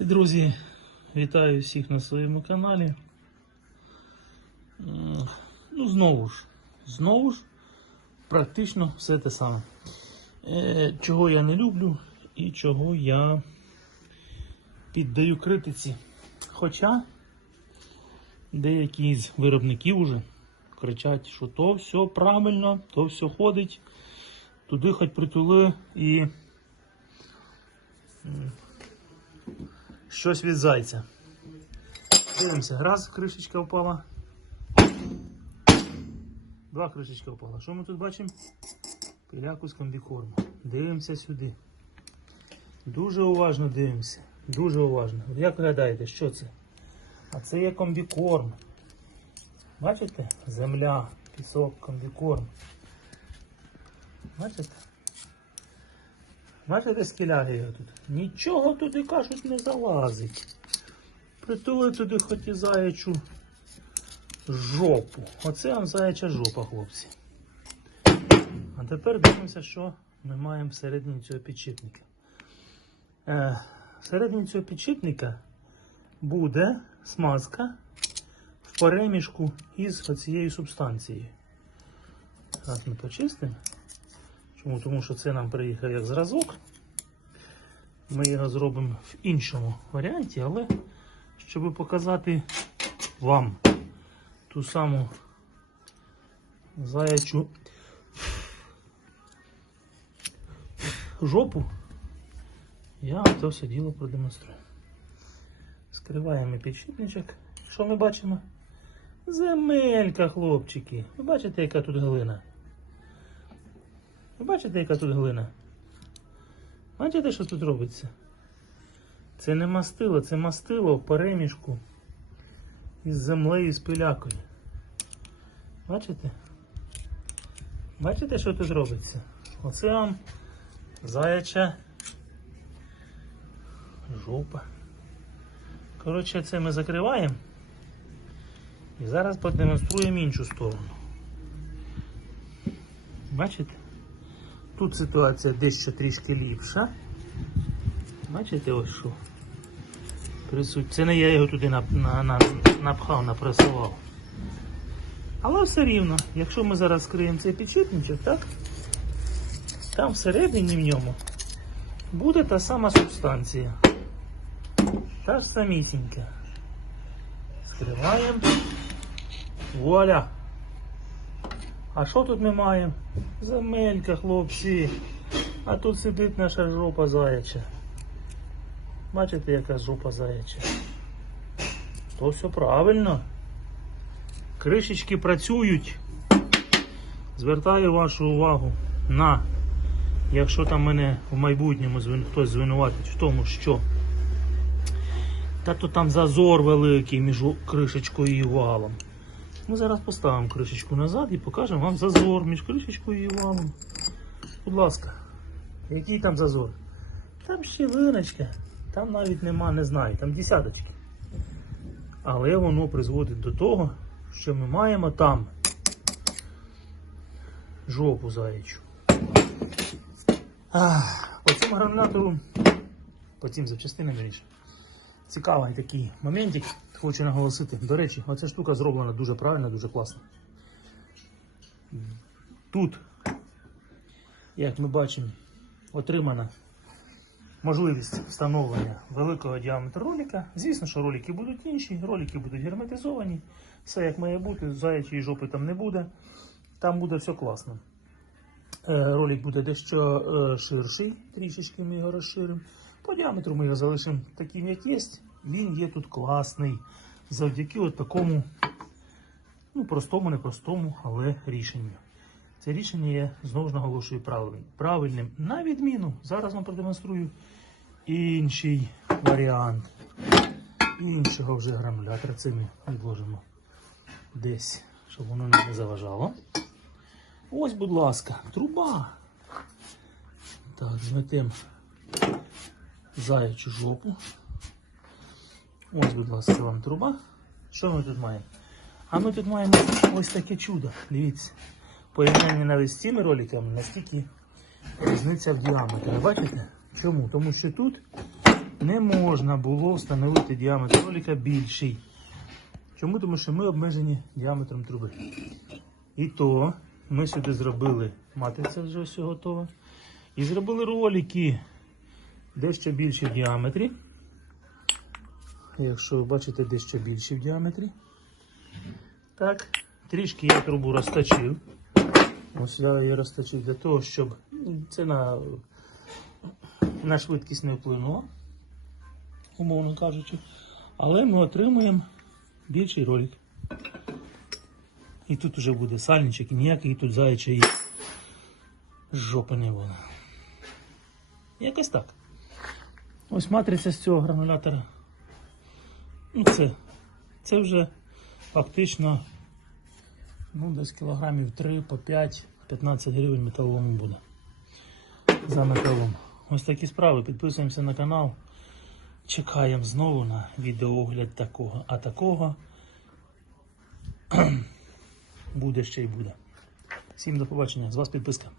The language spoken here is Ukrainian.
Друзі, вітаю всіх на своєму каналі. Ну, знову ж, знову ж, практично все те саме. Е, Чого я не люблю і чого я піддаю критиці. Хоча деякі з виробників уже кричать, що то все правильно, то все ходить, туди хоч притули і щось від зайця. Дивимося, раз кришечка впала. Два кришечка впала. Що ми тут бачимо? Пиляку з комбікорму. Дивимося сюди. Дуже уважно дивимося. Дуже уважно. Як ви гадаєте, що це? А це є комбікорм. Бачите? Земля, пісок, комбікорм. Бачите? Бачите, скеляги його тут? Нічого туди, кажуть, не залазить. Притули туди хоч і заячу жопу. Оце вам заяча жопа, хлопці. А тепер дивимося, що ми маємо всередині цього підшипника. Е, всередині цього підшипника буде смазка в перемішку із цією субстанцією. Зараз ми почистимо. Чому? Тому що це нам приїхав як зразок. Ми його зробимо в іншому варіанті, але щоб показати вам ту саму заячу жопу, я це все діло продемонструю. Скриваємо підшипничок. Що ми бачимо? Земелька, хлопчики. Ви бачите, яка тут глина? Ви бачите, яка тут глина? Бачите, що тут робиться? Це не мастило, це мастило в перемішку із землею з пилякою. Бачите? Бачите, що тут робиться? Оце вам заяча жопа. Коротше, це ми закриваємо. І зараз продемонструємо іншу сторону. Бачите? Тут ситуація дещо трішки ліпша. Бачите ось що? Присуть. Це не я його туди нап- на, на, напхав, напресував. Але все рівно, якщо ми зараз скриємо цей підшипничок, так? Там всередині в ньому буде та сама субстанція. Та ж самісінька. Скриваємо. Вуаля! А що тут ми маємо? Земелька, хлопці. А тут сидить наша жопа заяча. Бачите, яка жопа заяча? То все правильно. Кришечки працюють. Звертаю вашу увагу на, якщо там мене в майбутньому хтось звинуватить в тому, що та то там зазор великий між кришечкою і валом. Ми зараз поставимо кришечку назад і покажемо вам зазор між кришечкою і валом. Будь ласка, який там зазор? Там щілиночка, там навіть нема, не знаю, там десяточки. Але воно призводить до того, що ми маємо там жопу заячу. Ах, По цьому гранулятору, по цим запчастинам вірніше. Цікавий такий моментик, хочу наголосити. До речі, оця штука зроблена дуже правильно, дуже класно. Тут, як ми бачимо, отримана можливість встановлення великого діаметру ролика. Звісно, що ролики будуть інші, ролики будуть герметизовані, все як має бути, заячої жопи там не буде. Там буде все класно. Е, Ролик буде дещо е, ширший, трішечки ми його розширимо. По діаметру ми його залишимо таким, як є. Він є тут класний. Завдяки от такому ну, простому, непростому, але рішенню. Це рішення є, знову ж наголошую, правильним. На відміну, зараз вам продемонструю інший варіант. Іншого вже гранулятора. Ми відложимо десь, щоб воно не заважало. Ось, будь ласка, труба. Так, зметемо заячу жопу. Ось, будь ласка, вам труба. Що ми тут маємо? А ми тут маємо ось таке чудо. Дивіться. Порівняння навіть з цими роликами, наскільки різниця в діаметрі. Бачите? Чому? Тому що тут не можна було встановити діаметр ролика більший. Чому? Тому що ми обмежені діаметром труби. І то ми сюди зробили матриця вже все готова. І зробили ролики дещо більші в діаметрі. Якщо ви бачите, дещо більші в діаметрі. Так, трішки я трубу розточив. Ось я її розточив для того, щоб це на, на швидкість не вплинуло, умовно кажучи. Але ми отримуємо більший ролик. І тут вже буде сальничок, і ніякий тут заячої жопи не буде. Якось так. Ось матриця з цього гранулятора. Ну, це, це вже фактично ну, десь кілограмів 3 по 5, 15 гривень металолому буде. За металом. Ось такі справи. Підписуємося на канал. Чекаємо знову на відеоогляд такого. А такого буде ще й буде. Всім до побачення. З вас підписка.